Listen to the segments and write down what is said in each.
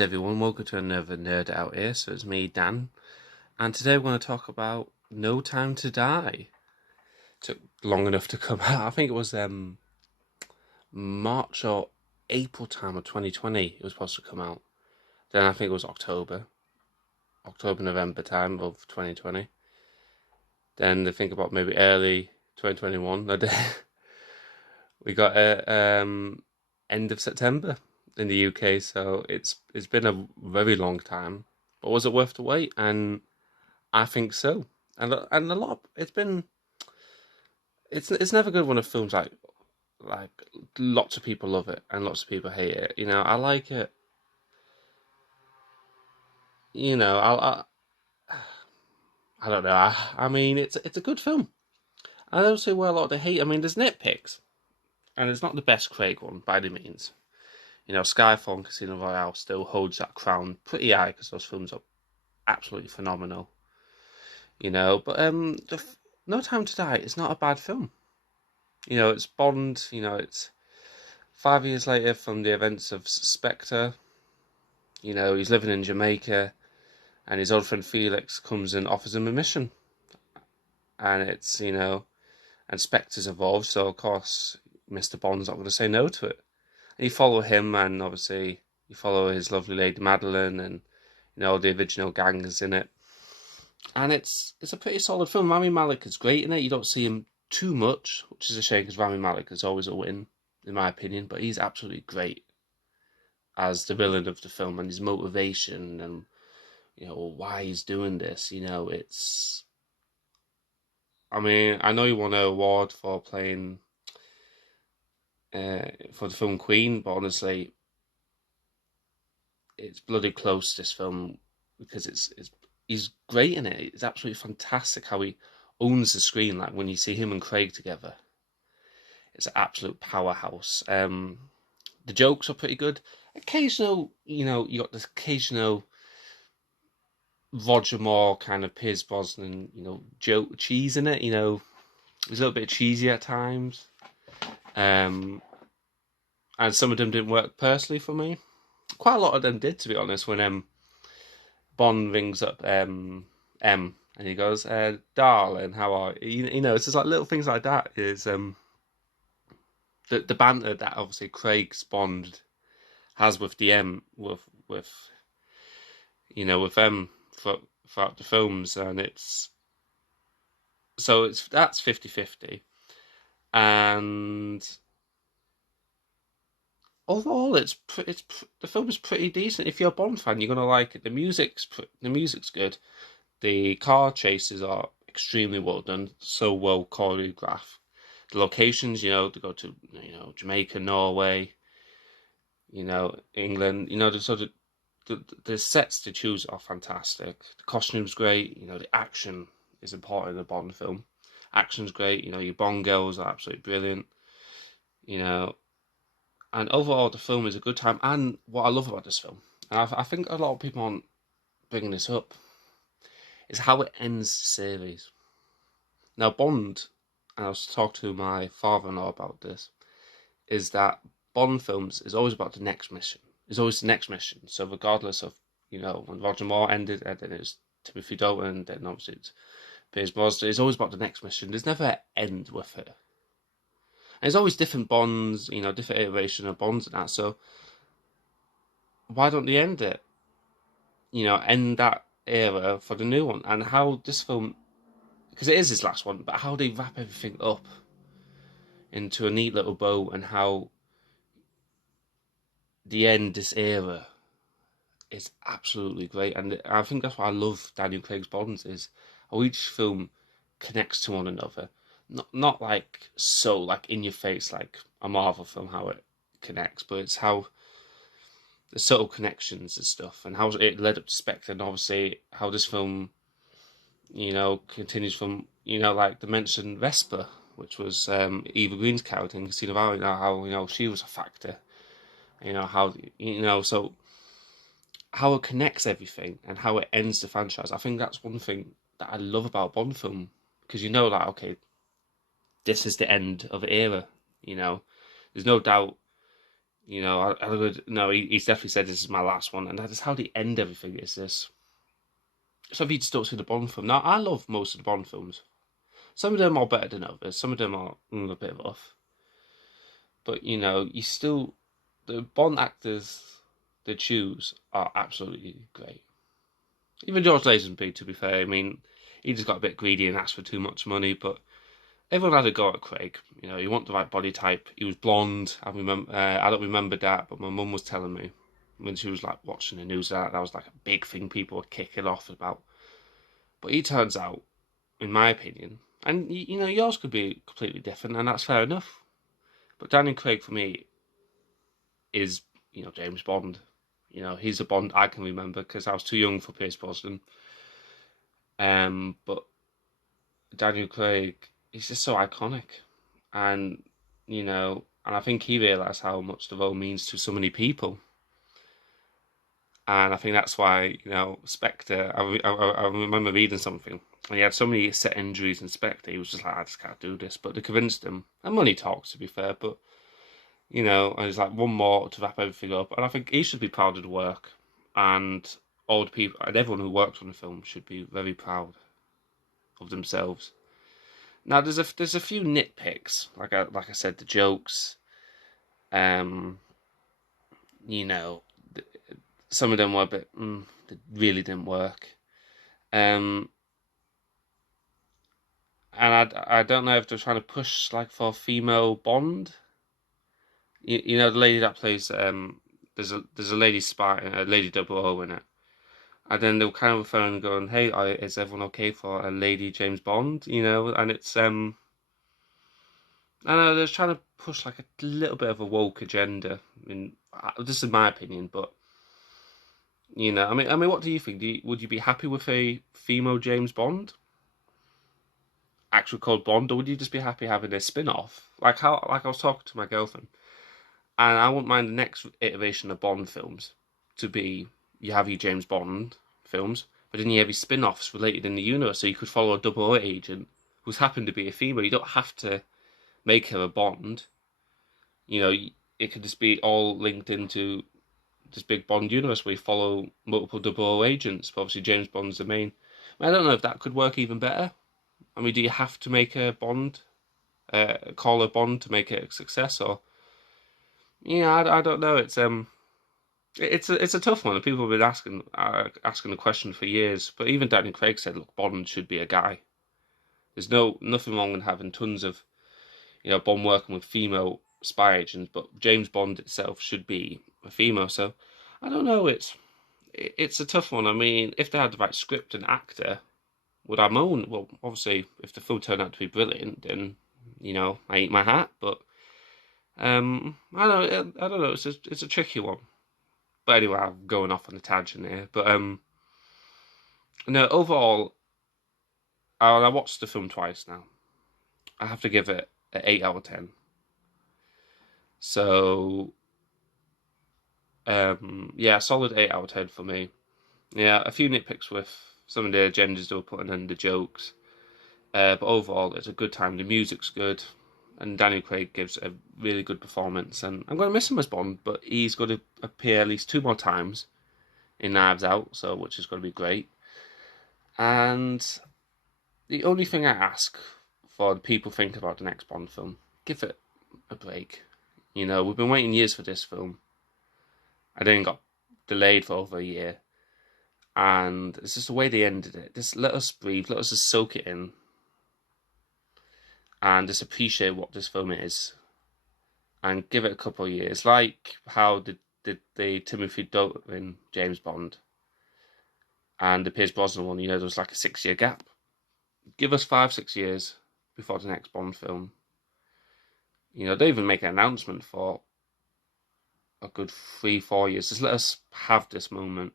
Greetings everyone, welcome to another Nerd Out here. So it's me, Dan, and today we're going to talk about No Time to Die. Took long enough to come out. I think it was March or April time of 2020 it was supposed to come out. Then I think it was October, November time of 2020. Then they think about maybe early 2021. We got end of September in the UK, so it's been a very long time. But was it worth the wait? And I think so. And a lot of, it's never good when a film's like lots of people love it and lots of people hate it. I like it. You know, I don't know. I mean, it's a good film. I don't see why a lot of the hate. I mean, there's nitpicks, and it's not the best Craig one by any means. Skyfall and Casino Royale still holds that crown pretty high because those films are absolutely phenomenal. But No Time to Die is not a bad film. It's Bond. It's 5 years later from the events of Spectre. He's living in Jamaica, and his old friend Felix comes and offers him a mission, and and Spectre's involved, so of course Mr. Bond's not going to say no to it. And you follow him, and obviously you follow his lovely lady Madeline, and the original gang is in it. And it's a pretty solid film. Rami Malek is great in it. You don't see him too much, which is a shame because Rami Malek is always a win, in my opinion. But he's absolutely great as the villain of the film, and his motivation and why he's doing this. It's. I mean, I know he won an award for playing for the film Queen, but honestly, it's bloody close, this film, because he's great in it. It's absolutely fantastic how he owns the screen. Like when you see him and Craig together, it's an absolute powerhouse. The jokes are pretty good. Occasional, you got this occasional Roger Moore kind of Pierce Brosnan, joke cheese in it. It was a little bit cheesy at times. And some of them didn't work personally for me. Quite a lot of them did, to be honest. When Bond rings up M and he goes, "Darling, how are you?" It's just like little things like that. Is the banter that obviously Craig's Bond has with the M with M throughout the films, and that's 50-50. And overall, the film is pretty decent. If you're a Bond fan, you're gonna like it. The music's good. The car chases are extremely well done, so well choreographed. The locations, to go to, Jamaica, Norway, England, the sets to choose are fantastic. The costume's great. The action is important in a Bond film. Action's great. Your Bond girls are absolutely brilliant. And overall, the film is a good time. And what I love about this film, and I think a lot of people aren't bringing this up, is how it ends the series. Now, Bond, and I was talking to my father-in-law about this, is that Bond films is always about the next mission. It's always the next mission. So regardless of, when Roger Moore ended, and then it was Timothy Dalton, then obviously it's Pierce Brosnan, it's always about the next mission. There's never an end with it. And there's always different Bonds, different iteration of Bonds and that. So why don't they end it? End that era for the new one. And how this film, because it is his last one, but how they wrap everything up into a neat little bow, and how the end this era is absolutely great. And I think that's why I love Daniel Craig's Bonds, is how each film connects to one another. Not like so like in your face like a Marvel film how it connects, but it's how the subtle connections and stuff, and how it led up to Spectre, and obviously how this film, continues from, like the mentioned Vesper, which was Eva Green's character in Casino Valley, how she was a factor, how, so how it connects everything and how it ends the franchise. I think that's one thing that I love about Bond film, because like, okay, this is the end of the era, there's no doubt You know, I would, no, he's definitely said this is my last one, and that is how they end everything. Is this? So if you just don't see the Bond film, now I love most of the Bond films. Some of them are better than others. Some of them are a bit rough, but you know, you still the Bond actors they choose are absolutely great. Even George Lazenby, to be fair, I mean, he just got a bit greedy and asked for too much money, but everyone had a go at Craig. You know, he wanted the right body type. He was blonde. I remember. I don't remember that, but my mum was telling me when she was like watching the news that was like a big thing people were kicking off about. But he turns out, in my opinion, and you know yours could be completely different, and that's fair enough. But Daniel Craig for me is James Bond. You know, he's a Bond I can remember because I was too young for Pierce Brosnan. But Daniel Craig, he's just so iconic, and and I think he realised how much the role means to so many people, and I think that's why Spectre. I remember reading something, and he had so many set injuries in Spectre. He was just like, I just can't do this, but they convinced him, and money talks, to be fair, but. And it's like one more to wrap everything up, and I think he should be proud of the work, and all the people and everyone who worked on the film should be very proud of themselves. Now, there's a few nitpicks, like I said, the jokes. Um, you know, some of them were a bit, they really didn't work. Um, and I don't know if they're trying to push like for a female Bond. You know, the lady that plays there's a lady spy, a lady double O in it. And then they were kind of referring and going, "Hey, is everyone okay for a lady James Bond?" You know, and it's I know they're trying to push like a little bit of a woke agenda. I mean, this is my opinion, but I mean, what do you think? Would you be happy with a female James Bond, actual called Bond, or would you just be happy having a spin-off? Like I was talking to my girlfriend, and I wouldn't mind the next iteration of Bond films to be you have your James Bond films, but then you have your spin-offs related in the universe, so you could follow a double O agent who's happened to be a female. You don't have to make her a Bond. You know, it could just be all linked into this big Bond universe where you follow multiple double O agents. But obviously, James Bond's the main. I don't know if that could work even better. I mean, do you have to make a Bond, call a Bond to make it a success, or I don't know. It's a tough one. People have been asking the question for years. But even Daniel Craig said, "Look, Bond should be a guy. There's nothing wrong in having tons of Bond working with female spy agents, but James Bond itself should be a female." So I don't know. It's a tough one. I mean, if they had the right script and actor, would I moan? Well, obviously, if the film turned out to be brilliant, then I eat my hat. But I don't know. It's a tricky one. But anyway, I'm going off on a tangent here. But no, overall, I watched the film twice now. I have to give it an 8 out of 10. So yeah, solid 8 out of 10 for me. Yeah, a few nitpicks with some of the agendas they were putting in, the jokes. But overall, it's a good time. The music's good, and Daniel Craig gives a really good performance. And I'm going to miss him as Bond, but he's going to appear at least 2 more times in Knives Out, so which is going to be great. And the only thing I ask for the people think about the next Bond film, give it a break. We've been waiting years for this film. I then got delayed for over a year. And it's just the way they ended it. Just let us breathe, let us just soak it in. And just appreciate what this film is. And give it a couple of years. Like how the Timothy Dalton James Bond and the Pierce Brosnan one, there was like a 6 year gap. Give us 5-6 years before the next Bond film. They even make an announcement for a good 3-4 years. Just let us have this moment.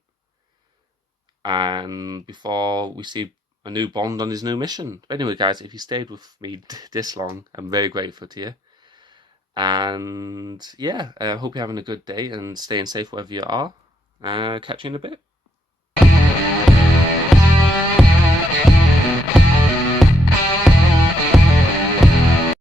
And before we see a new Bond on his new mission. But anyway, guys, if you stayed with me this long, I'm very grateful to you. And yeah, I hope you're having a good day and staying safe wherever you are. Catch you in a bit.